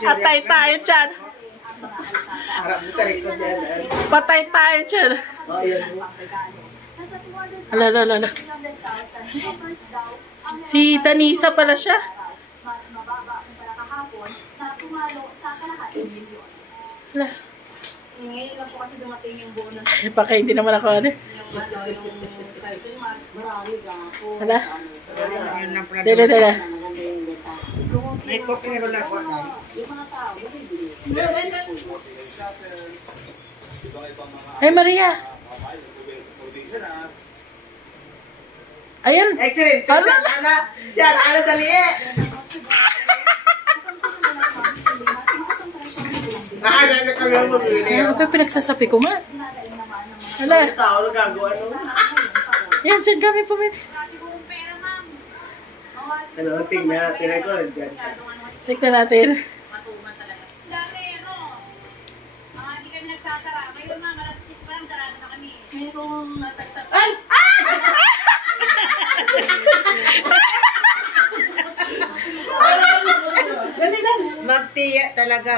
Patay tayo dyan. Patay tayo dyan. Ala. Si Tanisa pala siya. Ala. Ngayon lang po kasi dumating yung bonus. Baka hindi naman ako ano. Ala. Dala. May kopero na ko. Ay, Maria. Ayun. Excellent. Ana dali eh. Ano pa pinagsasabi ko ma? Hala. Yan, dyan kami pumili. Ano, tingnan natin ko dyan. Tignan natin. Dati, hindi kami nagsasara. Ngayon mga alas 10 pa lang, sarado na kami. Mayroong natagtag. Ay! Dali lang. Magtiya talaga.